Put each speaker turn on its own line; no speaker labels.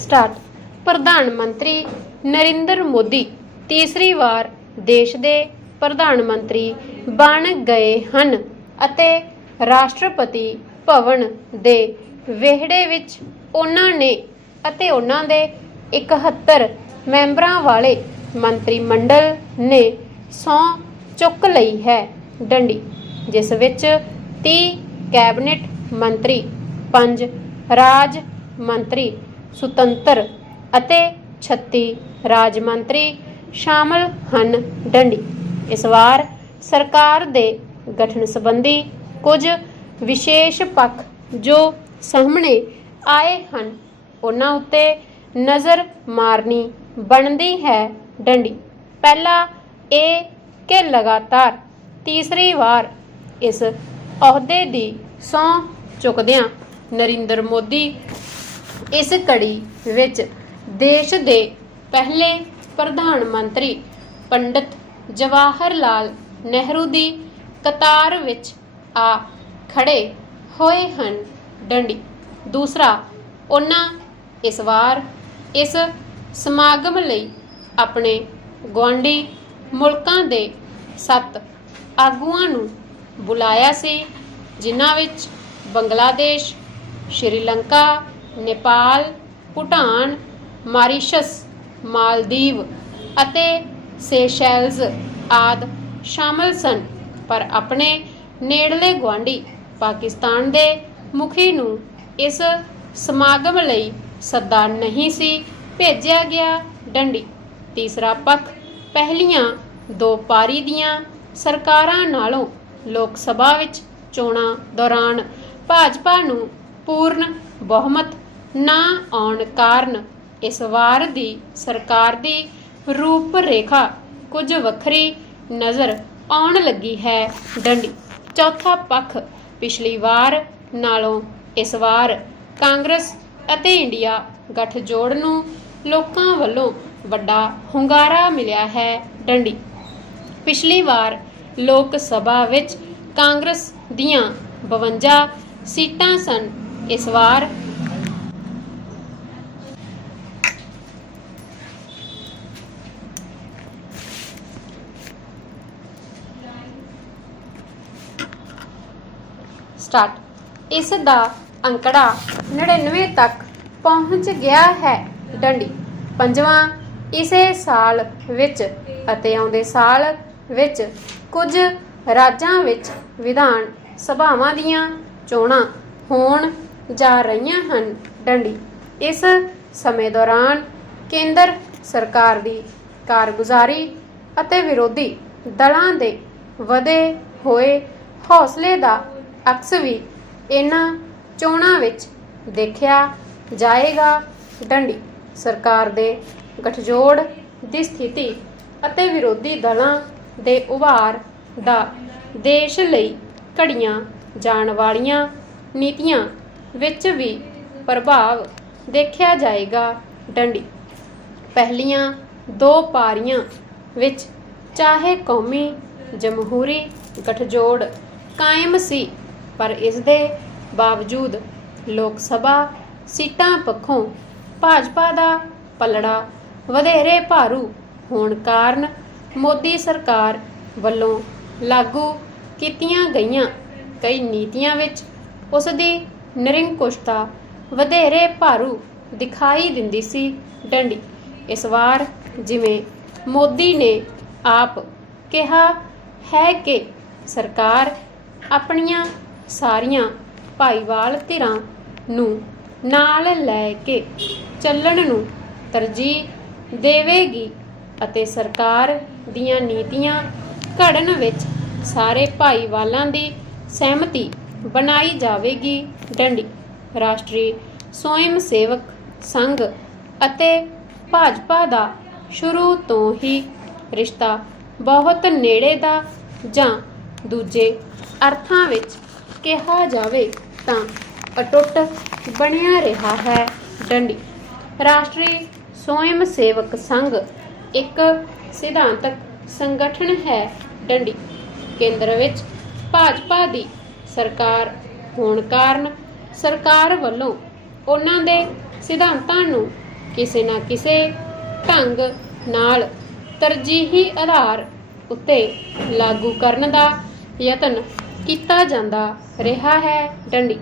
Start. ਪ੍ਰਧਾਨ ਮੰਤਰੀ ਨਰਿੰਦਰ ਮੋਦੀ ਤੀਸਰੀ ਵਾਰ ਦੇਸ਼ ਦੇ ਪ੍ਰਧਾਨ ਮੰਤਰੀ ਬਣ ਗਏ ਹਨ ਅਤੇ ਰਾਸ਼ਟਰਪਤੀ ਭਵਨ ਦੇ ਵਿਹੜੇ ਵਿੱਚ ਉਹਨਾਂ ਨੇ ਅਤੇ ਉਹਨਾਂ ਦੇ 71 ਮੈਂਬਰਾਂ ਵਾਲੇ ਮੰਤਰੀ ਮੰਡਲ ਨੇ ਸਹੁੰ ਚੁੱਕ ਲਈ ਹੈ ਡੰਡੀ, ਜਿਸ ਵਿੱਚ 30 ਕੈਬਨਿਟ ਮੰਤਰੀ 5 ਰਾਜ ਮੰਤਰੀ ਸੁਤੰਤਰ ਅਤੇ 36 ਰਾਜ ਮੰਤਰੀ ਸ਼ਾਮਲ ਹਨ ਡੰਡੀ। ਇਸ ਵਾਰ ਸਰਕਾਰ ਦੇ ਗਠਨ ਸੰਬੰਧੀ ਕੁਝ ਵਿਸ਼ੇਸ਼ ਪੱਖ ਜੋ ਸਾਹਮਣੇ ਆਏ ਹਨ, ਉਹਨਾਂ ਉੱਤੇ ਨਜ਼ਰ ਮਾਰਨੀ ਬਣਦੀ ਹੈ ਡੰਡੀ। ਪਹਿਲਾ ਇਹ ਕਿ ਲਗਾਤਾਰ ਤੀਸਰੀ ਵਾਰ ਇਸ ਅਹੁਦੇ ਦੀ ਸਹੁੰ ਚੁੱਕਦਿਆਂ ਨਰਿੰਦਰ ਮੋਦੀ ਇਸ ਕੜੀ ਵਿੱਚ ਦੇਸ਼ ਦੇ ਪਹਿਲੇ ਪ੍ਰਧਾਨ ਮੰਤਰੀ ਪੰਡਿਤ ਜਵਾਹਰ ਲਾਲ ਨਹਿਰੂ ਦੀ ਕਤਾਰ ਵਿੱਚ ਆ ਖੜੇ ਹੋਏ ਹਨ। ਡੰਡੀ। ਦੂਸਰਾ, ਉਹਨਾਂ ਇਸ ਵਾਰ ਇਸ ਸਮਾਗਮ ਲਈ ਆਪਣੇ ਗੁਆਂਢੀ ਮੁਲਕਾਂ ਦੇ ਸੱਤ ਆਗੂਆਂ ਨੂੰ ਬੁਲਾਇਆ ਸੀ, ਜਿਨ੍ਹਾਂ ਵਿੱਚ ਬੰਗਲਾਦੇਸ਼, ਸ਼੍ਰੀਲੰਕਾ ਨੇਪਾਲ, ਭੂਟਾਨ, ਮਾਰੀਸ਼ਸ, ਮਾਲਦੀਵ ਅਤੇ ਸੇਸ਼ੈਲਜ਼ ਆਦ ਸ਼ਾਮਲ ਸਨ। ਪਰ ਆਪਣੇ ਨੇੜਲੇ ਗੁਆਂਢੀ ਪਾਕਿਸਤਾਨ ਦੇ ਮੁਖੀ ਨੂੰ ਇਸ ਸਮਾਗਮ ਲਈ ਸੱਦਾ ਨਹੀਂ ਸੀ ਭੇਜਿਆ ਗਿਆ ਡੰਡੀ। ਤੀਸਰਾ ਪੱਖ, ਪਹਿਲੀਆਂ ਦੋ ਪਾਰੀ ਦੀਆਂ ਸਰਕਾਰਾਂ ਨਾਲੋਂ ਲੋਕ ਸਭਾ ਵਿੱਚ ਚੋਣਾਂ ਦੌਰਾਨ ਭਾਜਪਾ ਨੂੰ ਪੂਰਨ ਬਹੁਮਤ ਨਾ ਆਉਣ ਕਾਰਨ ਇਸ ਵਾਰ ਦੀ ਸਰਕਾਰ ਦੀ ਰੂਪ ਰੇਖਾ ਕੁਝ ਵੱਖਰੀ ਨਜ਼ਰ ਆਉਣ ਲੱਗੀ ਹੈ ਡੰਡੀ। ਚੌਥਾ ਪੱਖ ਪਿਛਲੀ ਵਾਰ ਨਾਲੋਂ ਇਸ ਵਾਰ ਕਾਂਗਰਸ ਅਤੇ ਇੰਡੀਆ ਗੱਠਜੋੜ ਨੂੰ ਲੋਕਾਂ ਵੱਲੋਂ ਵੱਡਾ ਹੁੰਗਾਰਾ ਮਿਲਿਆ ਹੈ ਡੰਡੀ। ਪਿਛਲੀ ਵਾਰ ਲੋਕ ਸਭਾ ਵਿੱਚ ਕਾਂਗਰਸ ਦੀਆਂ 52 ਸੀਟਾਂ ਸਨ। ਇਸ ਵਾਰ। ਸਟਾਰਟ ਇਸ ਦਾ ਅੰਕੜਾ 99 ਤੱਕ ਪਹੁੰਚ ਗਿਆ ਹੈ ਡੰਡੀ। ਪੰਜਵਾਂ ਇਸੇ ਸਾਲ ਵਿੱਚ ਅਤੇ ਆਉਂਦੇ ਸਾਲ ਵਿੱਚ ਕੁਝ ਰਾਜਾਂ ਵਿੱਚ ਵਿਧਾਨ ਸਭਾਵਾਂ ਦੀਆਂ ਚੋਣਾਂ ਹੋਣ ਜਾ ਰਹੀਆਂ ਹਨ। ਡੰਡੀ, ਇਸ ਸਮੇਂ ਦੌਰਾਨ ਕੇਂਦਰ ਸਰਕਾਰ ਦੀ ਕਾਰਗੁਜ਼ਾਰੀ ਅਤੇ ਵਿਰੋਧੀ ਦਲਾਂ ਦੇ ਵਧੇ ਹੋਏ ਹੌਸਲੇ ਦਾ ਅਕਸ ਵੀ ਇਹਨਾਂ ਚੋਣਾਂ ਵਿੱਚ ਦੇਖਿਆ ਜਾਏਗਾ। ਡੰਡੀ, ਸਰਕਾਰ ਦੇ ਗਠਜੋੜ ਦੀ ਸਥਿਤੀ ਅਤੇ ਵਿਰੋਧੀ ਦਲਾਂ ਦੇ ਉਭਾਰ ਦਾ ਦੇਸ਼ ਲਈ ਘੜੀਆਂ ਜਾਣ ਵਾਲੀਆਂ ਨੀਤੀਆਂ ਵਿੱਚ ਵੀ ਪ੍ਰਭਾਵ ਦੇਖਿਆ ਜਾਏਗਾ। ਡੰਡੀ। ਪਹਿਲੀਆਂ ਦੋ ਪਾਰੀਆਂ ਵਿੱਚ ਚਾਹੇ ਕੌਮੀ ਜਮਹੂਰੀ ਗਠਜੋੜ ਕਾਇਮ ਸੀ, ਪਰ ਇਸ ਦੇ ਬਾਵਜੂਦ ਲੋਕ ਸਭਾ ਸੀਟਾਂ ਪੱਖੋਂ ਭਾਜਪਾ ਦਾ ਪਲੜਾ ਵਧੇਰੇ ਭਾਰੂ ਹੋਣ ਕਾਰਨ ਮੋਦੀ ਸਰਕਾਰ ਵੱਲੋਂ ਲਾਗੂ ਕੀਤੀਆਂ ਗਈਆਂ ਕਈ ਨੀਤੀਆਂ ਵਿੱਚ ਉਸ ਦੀ ਨਿਰੰਕੁਸ਼ਤਾ ਵਧੇਰੇ ਭਾਰੂ ਦਿਖਾਈ ਦਿੰਦੀ ਸੀ ਡੰਡੀ। ਇਸ ਵਾਰ ਜਿਵੇਂ ਮੋਦੀ ਨੇ ਆਪ ਕਿਹਾ ਹੈ ਕਿ ਸਰਕਾਰ ਆਪਣੀਆਂ ਸਾਰੀਆਂ ਭਾਈਵਾਲ ਧਿਰਾਂ ਨੂੰ ਨਾਲ ਲੈ ਕੇ ਚੱਲਣ ਨੂੰ ਤਰਜੀਹ ਦੇਵੇਗੀ ਅਤੇ ਸਰਕਾਰ ਦੀਆਂ ਨੀਤੀਆਂ ਘੜਨ ਵਿੱਚ ਸਾਰੇ ਭਾਈਵਾਲਾਂ ਦੀ ਸਹਿਮਤੀ ਬਣਾਈ ਜਾਵੇਗੀ। ਡੰਡੀ, ਰਾਸ਼ਟਰੀ ਸਵੈਮ ਸੇਵਕ ਸੰਘ ਅਤੇ ਭਾਜਪਾ ਦਾ ਸ਼ੁਰੂ ਤੋਂ ਹੀ ਰਿਸ਼ਤਾ ਬਹੁਤ ਨੇੜੇ ਦਾ ਜਾਂ ਦੂਜੇ ਅਰਥਾਂ ਵਿੱਚ ਕਿਹਾ ਜਾਵੇ ਤਾਂ ਅਟੁੱਟ ਬਣਿਆ ਰਿਹਾ ਹੈ ਡੰਡੀ। ਰਾਸ਼ਟਰੀ ਸਵੈਮ ਸੇਵਕ ਸੰਘ ਇੱਕ ਸਿਧਾਂਤਕ ਸੰਗਠਨ ਹੈ ਡੰਡੀ। ਕੇਂਦਰ ਵਿੱਚ ਭਾਜਪਾ ਦੀ ਸਰਕਾਰ ਹੋਣ ਕਾਰਨ ਸਰਕਾਰ ਵੱਲੋਂ ਉਹਨਾਂ ਦੇ ਸਿਧਾਂਤਾਂ ਨੂੰ ਕਿਸੇ ਨਾ ਕਿਸੇ ਢੰਗ ਨਾਲ ਤਰਜੀਹੀ ਆਧਾਰ ਉੱਤੇ ਲਾਗੂ ਕਰਨ ਦਾ ਯਤਨ ਕੀਤਾ ਜਾਂਦਾ ਰਿਹਾ ਹੈ। ਡੰਡੀ